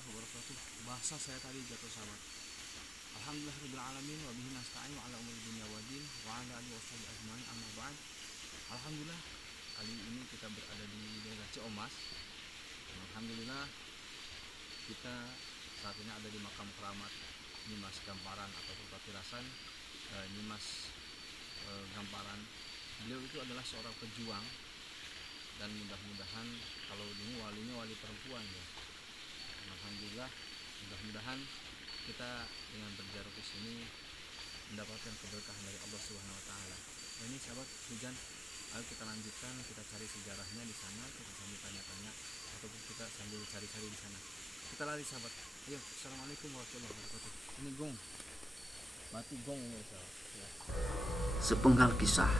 warahmatullahi wabarakatuh. Bahasa saya tadi jatuh sahabat. Alhamdulillahirabbil alamin wa bihi nasta'in ala umuri dunya waddin wa ala alihi washabihi ajmain amma ba'd. Alhamdulillah, kali ini kita berada di daerah Ciomas. Alhamdulillah, kita saat ini ada di makam keramat Nyimas Gamparan atau Patirasan Nyimas Gamparan. Beliau itu adalah seorang pejuang, dan mudah-mudahan kalau ini walinya wali perempuan ya. Alhamdulillah, mudah-mudahan kita dengan berjarak ke sini mendapatkan keberkahan dari Allah Subhanahu wa taala. Nah, ini sahabat hujan, ayo kita lanjutkan, kita cari sejarahnya di sana, kita sambil tanya-tanya ataupun kita sambil cari-cari di sana. Kita lari sahabat. Ayo, assalamualaikum warahmatullahi wabarakatuh. Ini gong. Batu gong ya sahabat. Ya. Sepenggal kisah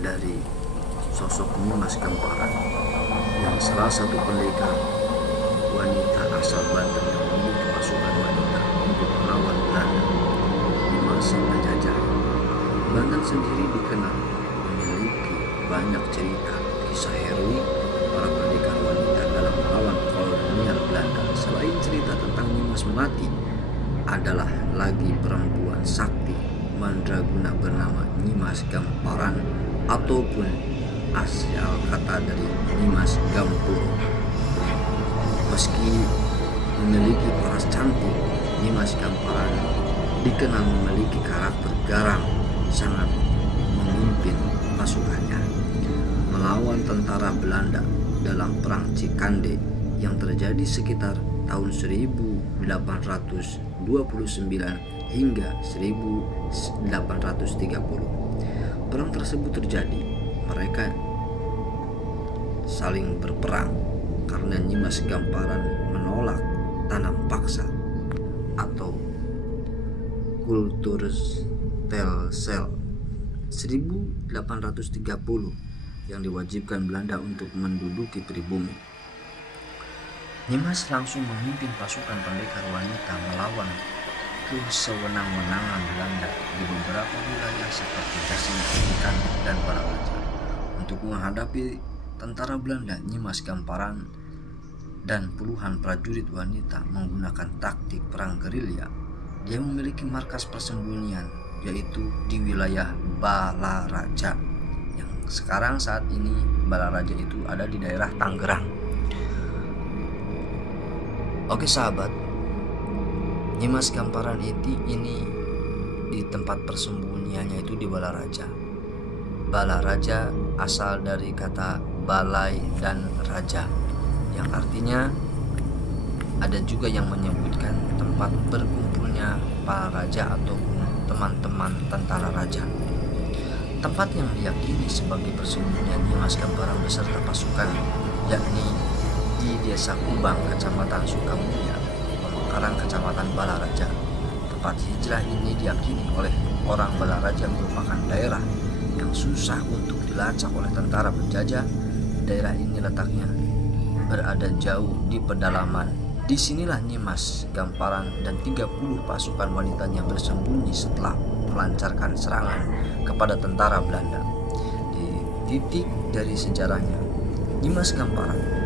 dari sosok Nyimas Gamparan yang salah satu pendekar wanita asal Banten yang memiliki pasukan wanita untuk melawan Belanda di masa penjajahan. Banten sendiri dikenal memiliki banyak cerita kisah heroik para pendekar wanita dalam melawan kolonial Belanda. Selain cerita tentang Nyimas Melati, adalah lagi perempuan sakti mandraguna bernama Nyimas Gamparan ataupun asal kata dari Nyimas Gampur. Meski memiliki paras cantik, Nyimas Gamparan dikenal memiliki karakter garang, sangat memimpin pasukannya melawan tentara Belanda dalam Perang Cikande yang terjadi sekitar tahun 1829 hingga 1830. Perang tersebut terjadi, mereka saling berperang karena Nyimas Gamparan menolak tanam paksa atau Kulturstelsel 1830 yang diwajibkan Belanda untuk menduduki pribumi. Nyimas langsung memimpin pasukan pendekar wanita melawan kesewenang-wenangan Belanda di beberapa wilayah seperti Jasinten dan Balaraja. Untuk menghadapi tentara Belanda, Nyimas Gamparan dan puluhan prajurit wanita menggunakan taktik perang gerilya. Dia memiliki markas persembunyian, yaitu di wilayah Balaraja, yang sekarang saat ini Balaraja itu ada di daerah Tangerang. Oke sahabat, Nyimas Gamparan ini di tempat persembunyiannya itu di Balaraja. Balaraja asal dari kata balai dan raja, yang artinya ada juga yang menyebutkan tempat berkumpulnya para raja ataupun teman-teman tentara raja. Tempat yang diyakini sebagai persembunyian Nyimas Gamparan beserta pasukan yakni di Desa Kubang, Kecamatan Sukamulya, Pemekaran, Kecamatan Balaraja. Tempat hijrah ini diyakini oleh orang Balaraja merupakan daerah yang susah untuk dilacak oleh tentara penjajah. Daerah ini letaknya berada jauh di pedalaman. Disinilah Nyimas Gamparan dan 30 pasukan wanitanya bersembunyi setelah melancarkan serangan kepada tentara Belanda. Di titik dari sejarahnya, Nyimas Gamparan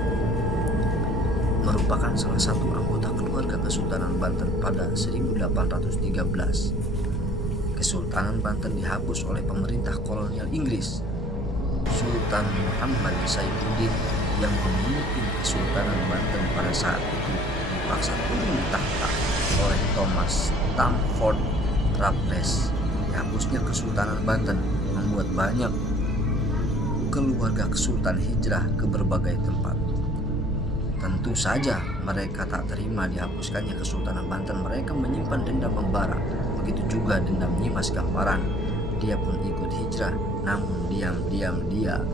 merupakan salah satu anggota keluarga Kesultanan Banten pada 1813. Kesultanan Banten dihapus oleh pemerintah kolonial Inggris. Sultan Muhammad Saifuddin yang memimpin Kesultanan Banten pada saat itu dipaksa turun tahta oleh Thomas Stamford Raffles. Dihapusnya Kesultanan Banten membuat banyak keluarga kesultan hijrah ke berbagai tempat. Tentu saja mereka tak terima dihapuskannya Kesultanan Banten. Mereka menyimpan dendam membara. Begitu juga dendam Nyimas Gamparan. Dia pun ikut hijrah, namun diam-diam dia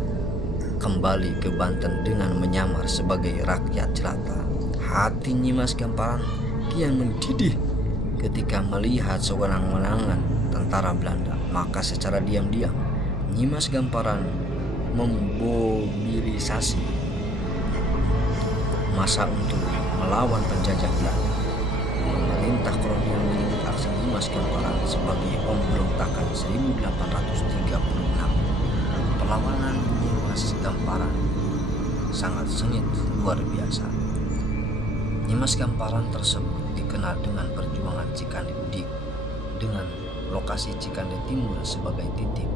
kembali ke Banten dengan menyamar sebagai rakyat jelata. Hati Nyimas Gamparan kian mendidih ketika melihat sewenang-wenangan tentara Belanda. Maka secara diam-diam Nyimas Gamparan memobilisasi masa untuk melawan penjajah Belanda. Pemerintah kolonial menyebut aksi Nyimas Gamparan sebagai pemberontakan 1836. Perlawanan Nyimas Gamparan sangat sengit luar biasa. Nyimas Gamparan tersebut dikenal dengan perjuangan Cikande Udik dengan lokasi Cikande Timur sebagai titik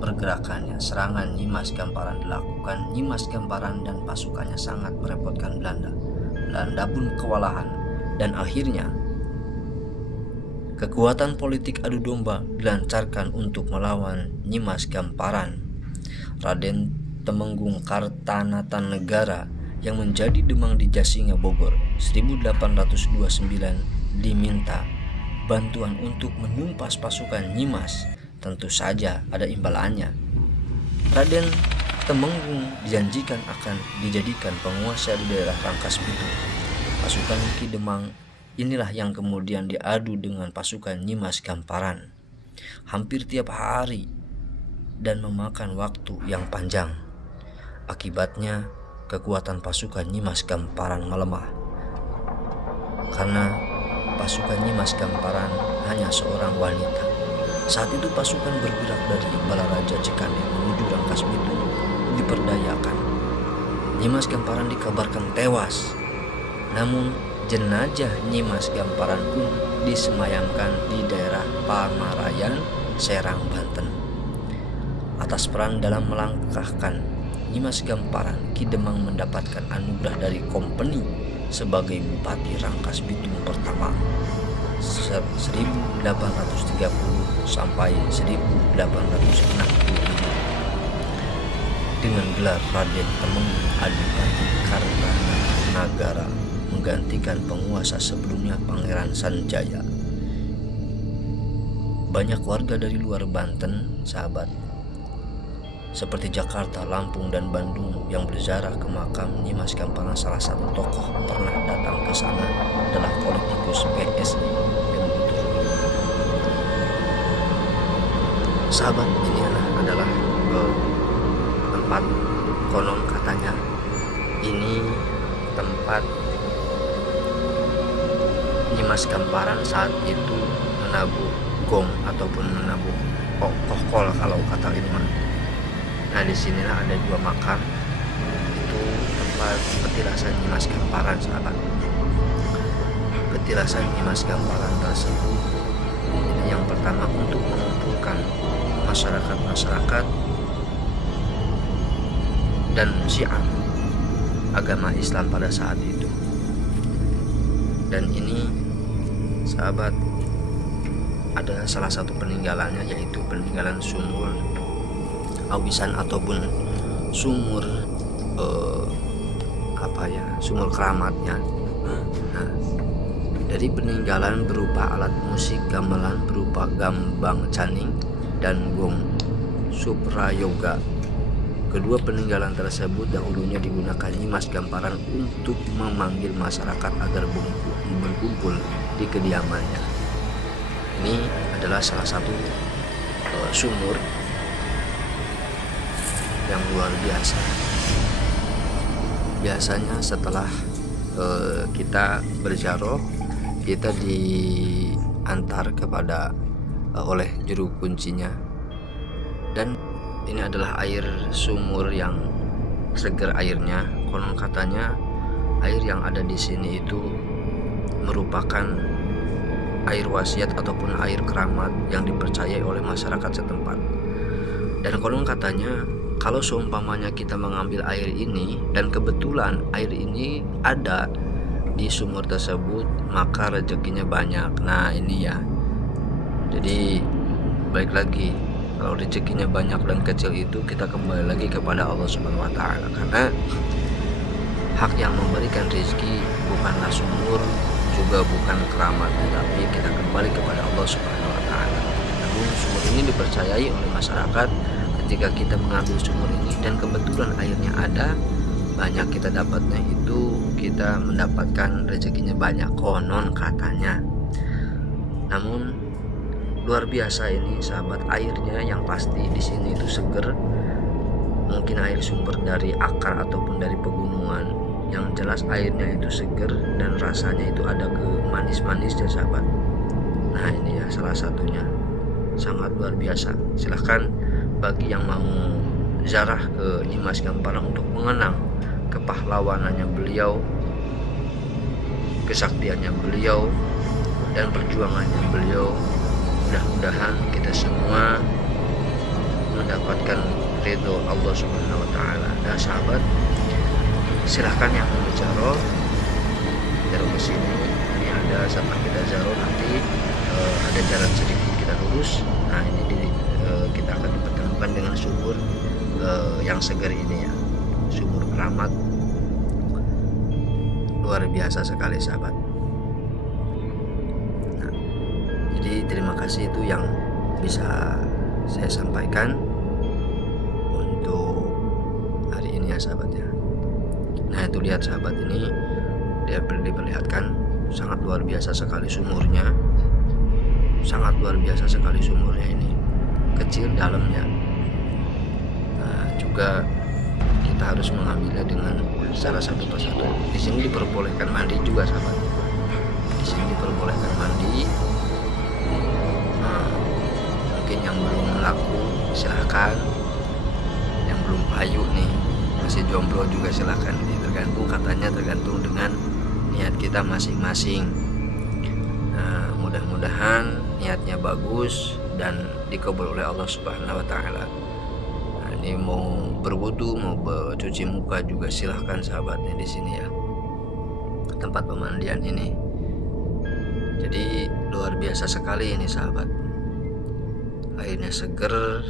pergerakannya. Serangan Nyimas Gamparan dilakukan Nyimas Gamparan dan pasukannya sangat merepotkan Belanda. Belanda pun kewalahan dan akhirnya kekuatan politik adu domba dilancarkan untuk melawan Nyimas Gamparan. Raden Temenggung Kartanatannegara yang menjadi Demang di Jasinga Bogor 1829 diminta bantuan untuk menumpas pasukan Nyimas. Tentu saja ada imbalannya. Raden Temenggung dijanjikan akan dijadikan penguasa di daerah Rangkas Bitung. Pasukan Ki Demang inilah yang kemudian diadu dengan pasukan Nyimas Gamparan hampir tiap hari dan memakan waktu yang panjang. Akibatnya kekuatan pasukan Nyimas Gamparan melemah karena pasukan Nyimas Gamparan hanya seorang wanita. Saat itu pasukan bergerak dari Balaraja Cikande menuju Rangkas Bitung diperdayakan. Nyimas Gamparan dikabarkan tewas, namun jenazah Nyimas Gamparan pun disemayamkan di daerah Pamarayan, Serang, Banten. Atas peran dalam melangkahkan Nyimas Gamparan, Ki Demang mendapatkan anugerah dari Kompeni sebagai Bupati Rangkas Bitung pertama 1830 sampai 1865 dengan gelar Raden Temenggung Adipati Kartanagara, menggantikan penguasa sebelumnya Pangeran Sanjaya. Banyak warga dari luar Banten, sahabat, seperti Jakarta, Lampung, dan Bandung yang berziarah ke makam Nyimas Gamparan. Salah satu tokoh pernah datang ke sana adalah politikus PSI yang begitu. Sahabat, ini adalah tempat, konon katanya ini tempat Nyimas Gamparan saat itu menabuh gong ataupun menabuh kokol kalau kata ilmuwan. Nah, di sinilah ada dua makam. Itu tempat petilasan Nyimas Gamparan, sahabat. Petilasan Nyimas Gamparan tersebut ini yang pertama untuk mengumpulkan masyarakat dan syiar agama Islam pada saat itu. Dan ini, sahabat, ada salah satu peninggalannya, yaitu peninggalan sumur awisan ataupun sumur sumur keramatnya. Nah, dari peninggalan berupa alat musik gamelan berupa gambang caning dan gong suprayoga. Kedua peninggalan tersebut dahulunya digunakan Nyimas Gamparan untuk memanggil masyarakat agar berkumpul di kediamannya. Ini adalah salah satu sumur yang luar biasa. Biasanya setelah kita berziarah, kita diantar kepada oleh juru kuncinya, dan ini adalah air sumur yang segar airnya. Konon katanya air yang ada di sini itu merupakan air wasiat ataupun air keramat yang dipercayai oleh masyarakat setempat. Dan konon katanya kalau seumpamanya kita mengambil air ini dan kebetulan air ini ada di sumur tersebut, maka rezekinya banyak. Nah, ini ya. Jadi balik lagi, kalau rezekinya banyak dan kecil itu kita kembali lagi kepada Allah Subhanahu wa taala, karena hak yang memberikan rezeki bukanlah sumur, juga bukan keramat, tetapi kita kembali kepada Allah Subhanahu wa taala. Namun sumur ini dipercayai oleh masyarakat. Ketika kita mengambil sumur ini dan kebetulan airnya ada, banyak kita dapatnya, itu kita mendapatkan rezekinya banyak, konon katanya. Namun luar biasa ini, sahabat, airnya yang pasti di sini itu seger. Mungkin air sumber dari akar ataupun dari pegunungan. Yang jelas airnya itu seger dan rasanya itu ada ke manis-manisnya, sahabat. Nah, ini ya salah satunya, sangat luar biasa. Silahkan bagi yang mau ziarah ke Nyimas Gamparan untuk mengenang kepahlawanannya beliau kesaktiannya beliau dan perjuangannya beliau. Mudah-mudahan kita semua mendapatkan ridho Allah Subhanahu wa taala. Nah, sahabat, silahkan yang mau bicara jarum ke sini. Ini ada sama kita jarum, nanti ada jalan sedikit kita lurus. Nah, ini kita akan dipertemukan dengan sumur yang segar ini ya, sumur keramat. Luar biasa sekali sahabat. Nah, jadi terima kasih itu yang bisa saya sampaikan untuk hari ini ya sahabat ya. Nah, itu lihat sahabat, ini dia diperlihatkan sangat luar biasa sekali sumurnya, sangat luar biasa sekali sumurnya ini, kecil dalamnya. Nah, juga kita harus mengambilnya dengan cara satu persatu. Di sini diperbolehkan mandi juga sahabat. Di sini diperbolehkan mandi. Nah, mungkin yang belum laku silahkan, yang belum payu nih, masih jomblo juga silahkan. Ini tergantung, katanya tergantung dengan niat kita masing-masing. Nah, mudah-mudahan niatnya bagus dan dikabul oleh Allah Subhanahu wa taala. Nah, ini mau berwudu, mau bercuci muka juga silahkan sahabatnya di sini ya, tempat pemandian ini. Jadi luar biasa sekali ini sahabat, airnya seger,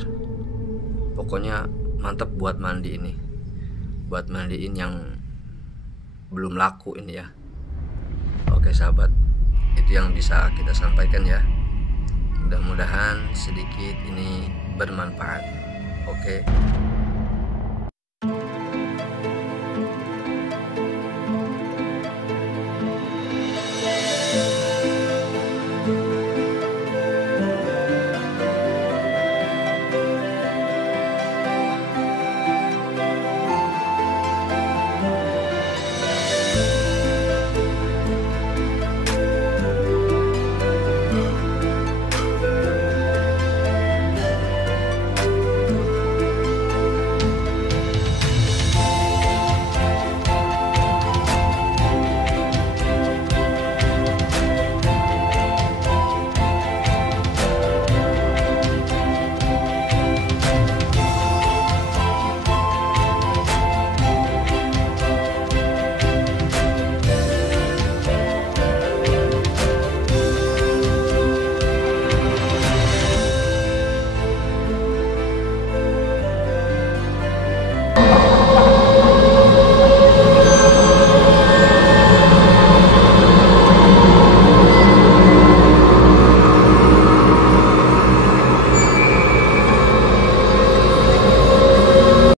pokoknya mantap buat mandi ini, buat mandiin yang belum laku ini ya. Oke sahabat, itu yang bisa kita sampaikan ya. Mudah-mudahan sedikit ini bermanfaat. Oke.